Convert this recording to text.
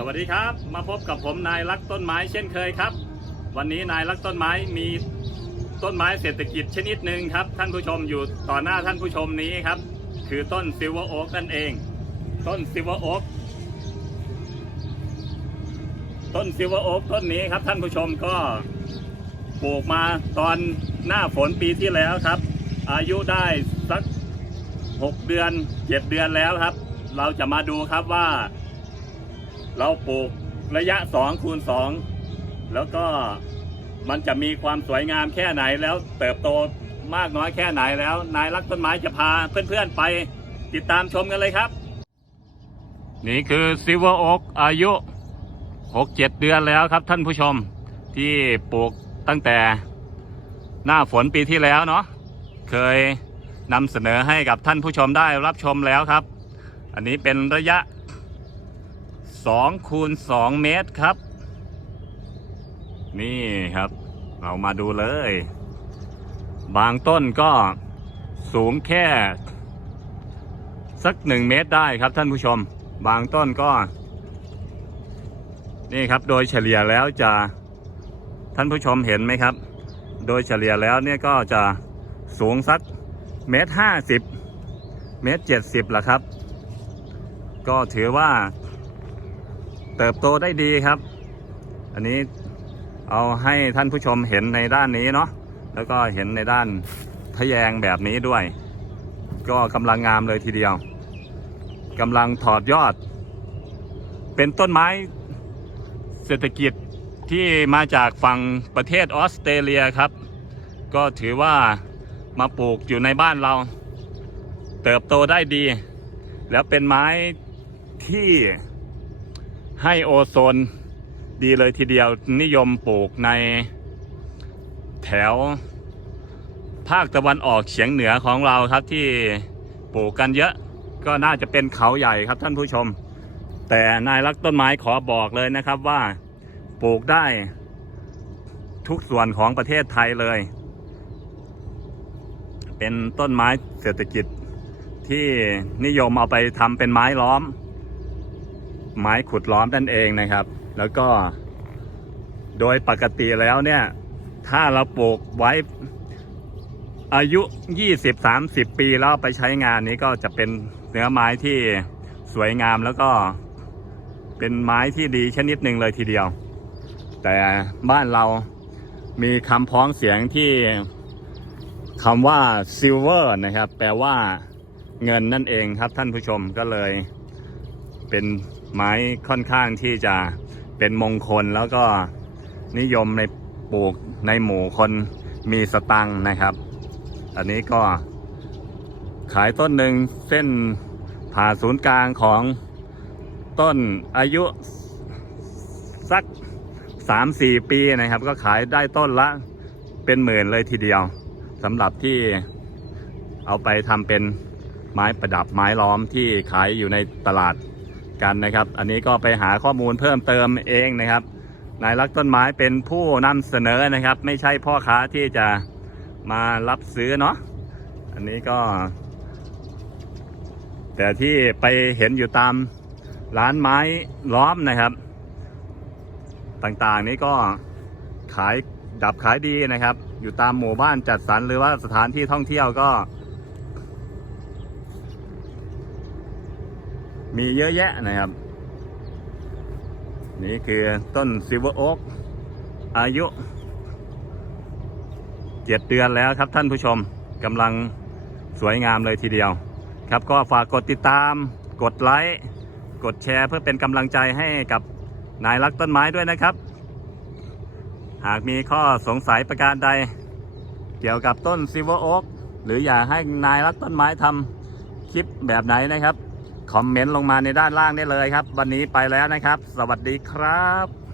สวัสดีครับ มาพบกับผมนายรักต้นไม้เช่นเคยครับ วันนี้นายรักต้นไม้มีต้นไม้เศรษฐกิจชนิดหนึ่งครับ ท่านผู้ชมอยู่ต่อหน้าท่านผู้ชมนี้ครับ คือต้นซิลเวอร์โอ๊กนั่นเอง ต้นซิลเวอร์โอ๊กต้นซิลเวอร์โอ๊กต้นนี้ครับ ท่านผู้ชมก็ปลูกมาตอนหน้าฝนปีที่แล้วครับ อายุได้สัก 6 เดือน 7 เดือนแล้วครับ เราจะมาดูครับว่า เราปลูกระยะ2คูณ2แล้วก็มันจะมีความสวยงามแค่ไหนแล้วเติบโตมากน้อยแค่ไหนแล้ว นายรักต้นไม้จะพาเพื่อนๆไปติดตามชมกันเลยครับ นี่คือซิลเวอร์โอ๊กอายุ 6-7 เดือนแล้วครับท่านผู้ชมที่ปลูกตั้งแต่หน้าฝนปีที่แล้วเนาะเคยนำเสนอให้กับท่านผู้ชมได้รับชมแล้วครับ อันนี้เป็นระยะ 2คูณ2เมตรครับ นี่ครับ เรามาดูเลย บางต้นก็สูงแค่ สักหนึ่งเมตรได้ครับท่านผู้ชม บางต้นก็ นี่ครับโดยเฉลี่ยแล้วจะท่านผู้ชมเห็นไหมครับ โดยเฉลี่ยแล้วเนี่ยก็จะสูงสักเมตรห้าสิบเมตรเจ็ดสิบละครับ ก็ถือว่า เติบโตได้ดีครับ อันนี้เอาให้ท่านผู้ชมเห็นในด้านนี้เนาะแล้วก็เห็นในด้านทะแยงแบบนี้ด้วย ก็กำลังงามเลยทีเดียวกำลังถอดยอด เป็นต้นไม้เศรษฐกิจที่มาจากฝั่งประเทศออสเตรเลียครับ ก็ถือว่ามาปลูกอยู่ในบ้านเรา เติบโตได้ดี แล้วเป็นไม้ที่ ให้โอโซนดีเลยทีเดียวนิยมปลูกในแถว ภาคตะวันออกเฉียงเหนือของเราครับที่ปลูกกันเยอะ ก็น่าจะเป็นเขาใหญ่ครับท่านผู้ชม แต่นายรักต้นไม้ขอบอกเลยนะครับว่าปลูกได้ทุกส่วนของประเทศไทยเลย เป็นต้นไม้เศรษฐกิจที่นิยมเอาไปทำเป็นไม้ล้อม ไม้ขุดล้อมนั่นเองนะครับ แล้วก็ โดยปกติแล้วเนี่ย ถ้าเราปลูกไว้อายุ 20-30 ปีแล้วไปใช้งานนี้ก็จะเป็นเนื้อไม้ที่สวยงามแล้วก็เป็นไม้ที่ดีชนิดหนึ่งเลยทีเดียว แต่บ้านเรามีคำพ้องเสียงที่คำว่า silver นะครับ แปลว่าเงินนั่นเองครับท่านผู้ชมก็เลยเป็น ไม้ค่อนข้างที่จะเป็นมงคลแล้วก็นิยมในปลูกในหมู่คนมีสตังค์นะครับ อันนี้ก็ขายต้นหนึ่งเส้นผ่าศูนย์กลางของต้นอายุสัก3-4ปีนะครับ ก็ขายได้ต้นละเป็นหมื่นเลยทีเดียวสำหรับที่เอาไปทำเป็นไม้ประดับไม้ล้อมที่ขายอยู่ในตลาด กันนะครับ อันนี้ก็ไปหาข้อมูลเพิ่มเติมเองนะครับนายรักต้นไม้เป็นผู้นำเสนอนะครับ ไม่ใช่พ่อค้าที่จะมารับซื้อเนาะอันนี้ก็ แต่ที่ไปเห็นอยู่ตามร้านไม้ล้อมนะครับ ต่างๆนี้ก็ขายดับขายดีนะครับ อยู่ตามหมู่บ้านจัดสรรหรือว่าสถานที่ท่องเที่ยวก็ มีเยอะแยะนะครับ นี่คือต้นซิลเวอร์โอ๊กอายุเจ็ดเดือนแล้วครับท่านผู้ชมกำลังสวยงามเลยทีเดียว ครับก็ฝากกดติดตาม กดไลค์กดแชร์เพื่อเป็นกำลังใจให้กับนายรักต้นไม้ด้วยนะครับ หากมีข้อสงสัยประการใด เกี่ยวกับต้นซิลเวอร์โอ๊กหรืออยากให้นายรักต้นไม้ทำคลิปแบบไหนนะครับ คอมเมนต์ลงมาในด้านล่างได้เลยครับ วันนี้ไปแล้วนะครับ สวัสดีครับ